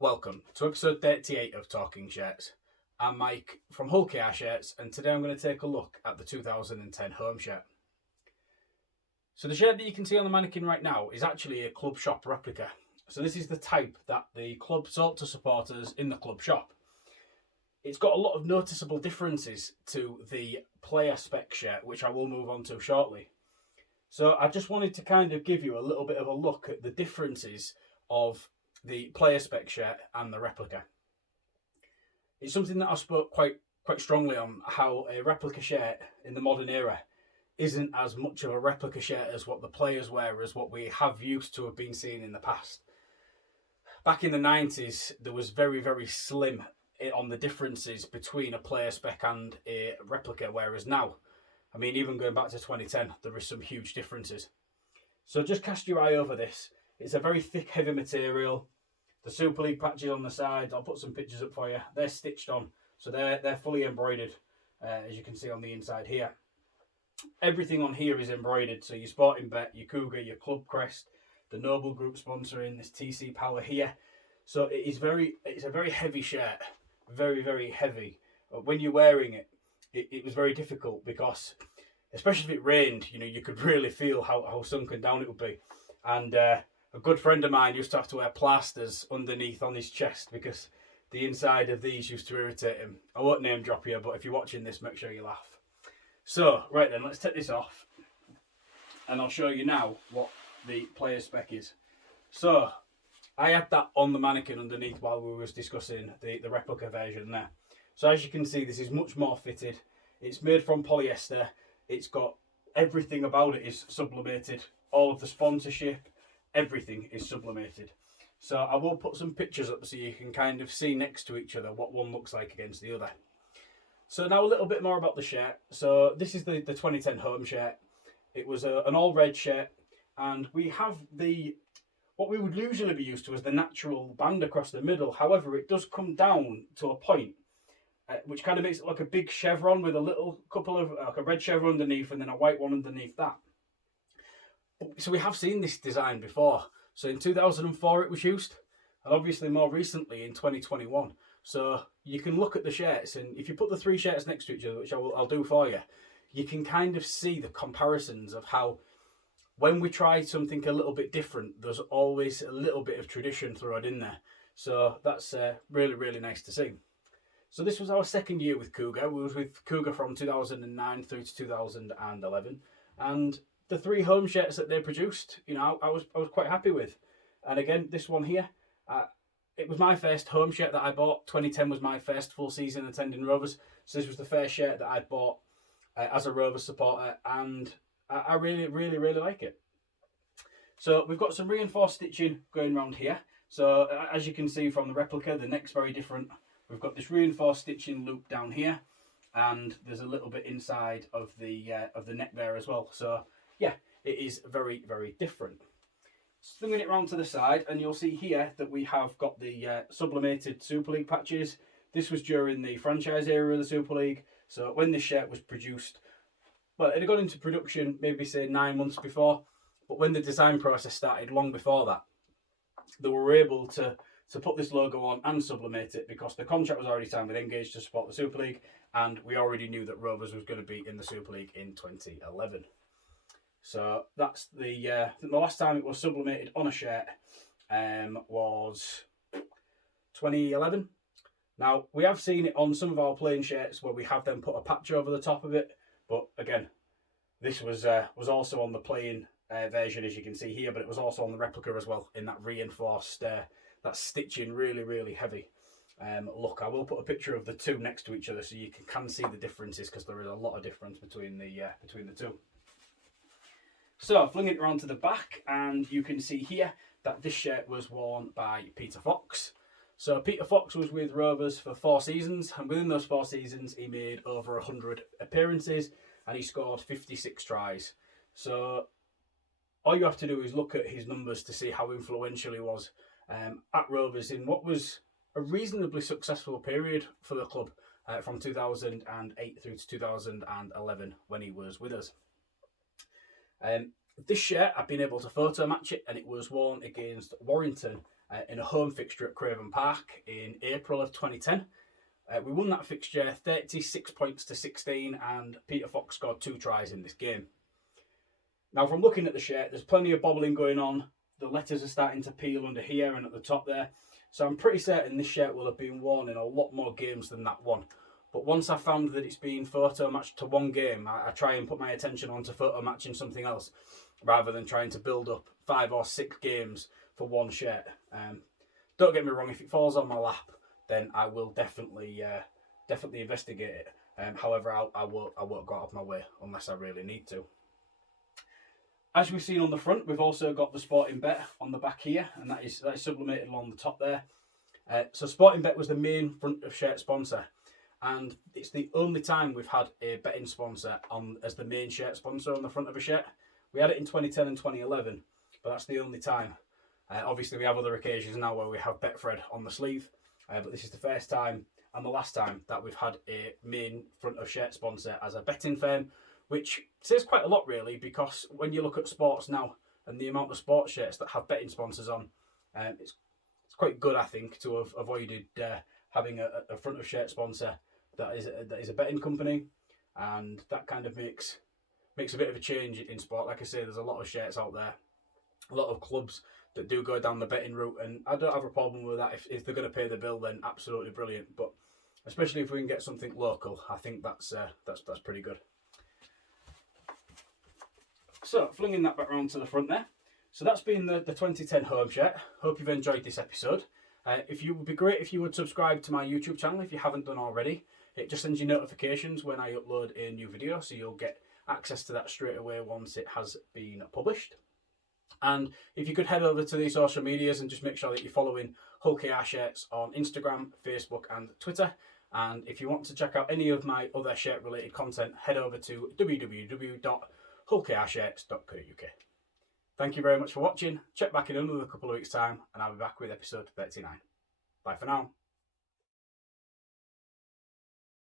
Welcome to episode 38 of Talking Shirts. I'm Mike from Hull KR Shirts, and today I'm going to take a look at the 2010 home shirt. So the shirt that you can see on the mannequin right now is actually a club shop replica. So this is the type that the club sold to supporters in the club shop. It's got a lot of noticeable differences to the player spec shirt, which I will move on to shortly. So I just wanted to kind of give you a little bit of a look at the differences of the player spec shirt and the replica. It's something that I spoke quite strongly on, how a replica shirt in the modern era isn't as much of a replica shirt as what the players wear as what we have used to have been seeing in the past. Back in the 90s, there was very slim on the differences between a player spec and a replica, whereas now, I mean, even going back to 2010, there is some huge differences. So just cast your eye over this. It's a very thick, heavy material. The Super League patches on the side, I'll put some pictures up for you. They're stitched on, so they're fully embroidered, as you can see on the inside here. Everything on here is embroidered, so your Sporting Bet, your Cougar, your Club Crest, the Noble Group sponsoring this TC Power here. So it's a very heavy shirt, very heavy. When you're wearing it, it was very difficult because, especially if it rained, you could really feel how sunken down it would be. And a good friend of mine used to have to wear plasters underneath on his chest because the inside of these used to irritate him. I won't name drop you, but if you're watching this, make sure you laugh. So, right then, let's take this off. And I'll show you now what the player spec is. So, I had that on the mannequin underneath while we was discussing the replica version there. So as you can see, this is much more fitted. It's made from polyester. It's got everything about it is sublimated. All of the sponsorship, everything is sublimated. So I will put some pictures up so you can kind of see next to each other what one looks like against the other. So now a little bit more about the shirt. So this is the 2010 home shirt. It was an all red shirt, and we have what we would usually be used to as the natural band across the middle. However, it does come down to a point, which kind of makes it like a big chevron with a little couple of like a red chevron underneath and then a white one underneath that. So we have seen this design before. So in 2004 it was used, and obviously more recently in 2021. So you can look at the shirts, and if you put the three shirts next to each other, which I'll do for you, you can kind of see the comparisons of how when we try something a little bit different, there's always a little bit of tradition thrown in there. So that's really nice to see. So this was our second year with Cougar. We was with Cougar from 2009 through to 2011, and the three home shirts that they produced, I was quite happy with. And again, this one here, it was my first home shirt that I bought. 2010 was my first full season attending Rovers, so this was the first shirt that I'd bought as a Rovers supporter, and I really like it. So we've got some reinforced stitching going around here. So as you can see from the replica, the neck's very different. We've got this reinforced stitching loop down here, and there's a little bit inside of the neck there as well. So yeah, it is very different. Swinging it round to the side, and you'll see here that we have got the sublimated Super League patches. This was during the franchise era of the Super League. So when this shirt was produced, well, it had gone into production maybe say 9 months before, but when the design process started long before that, they were able to put this logo on and sublimate it because the contract was already signed with Engage to support the Super League, and we already knew that Rovers was going to be in the Super League in 2011. So that's the last time it was sublimated on a shirt was 2011. Now, we have seen it on some of our plain shirts where we have them put a patch over the top of it, but again, this was also on the plain version, as you can see here, but it was also on the replica as well in that reinforced, that stitching really heavy look. I will put a picture of the two next to each other so you can see the differences, because there is a lot of difference between the two. So, flinging it around to the back, and you can see here that this shirt was worn by Peter Fox. So Peter Fox was with Rovers for 4 seasons, and within those 4 seasons he made over 100 appearances and he scored 56 tries. So all you have to do is look at his numbers to see how influential he was at Rovers in what was a reasonably successful period for the club from 2008 through to 2011 when he was with us. This shirt, I've been able to photo match it, and it was worn against Warrington in a home fixture at Craven Park in April of 2010. We won that fixture 36 points to 16, and Peter Fox scored 2 tries in this game. Now, from looking at the shirt, there's plenty of bobbling going on. The letters are starting to peel under here and at the top there. So I'm pretty certain this shirt will have been worn in a lot more games than that one. But once I found that it's been photo matched to one game, I try and put my attention onto photo matching something else, rather than trying to build up 5 or 6 games for one shirt. Don't get me wrong, if it falls on my lap, then I will definitely investigate it. However, I won't go out of my way unless I really need to. As we've seen on the front, we've also got the Sporting Bet on the back here, and that is sublimated along the top there. So Sporting Bet was the main front of shirt sponsor, and it's the only time we've had a betting sponsor on as the main shirt sponsor on the front of a shirt. We had it in 2010 and 2011, but that's the only time. Obviously, we have other occasions now where we have Betfred on the sleeve, but this is the first time and the last time that we've had a main front of shirt sponsor as a betting firm, which says quite a lot really, because when you look at sports now and the amount of sports shirts that have betting sponsors on, it's quite good, I think, to have avoided having a front of shirt sponsor that is a betting company, and that kind of makes a bit of a change in sport. Like I say, there's a lot of shirts out there, a lot of clubs that do go down the betting route, and I don't have a problem with that. If they're going to pay the bill, then absolutely brilliant. But especially if we can get something local, I think that's pretty good. So, flinging that back around to the front there. So that's been the 2010 home shirt. Hope you've enjoyed this episode. It would be great if you would subscribe to my YouTube channel if you haven't done already. It just sends you notifications when I upload a new video, so you'll get access to that straight away once it has been published. And if you could head over to the social medias and just make sure that you're following Hull KR Shirts on Instagram, Facebook and Twitter. And if you want to check out any of my other shirt related content, head over to www.hullkrshirts.co.uk. Thank you very much for watching. Check back in another couple of weeks' time and I'll be back with episode 39. Bye for now.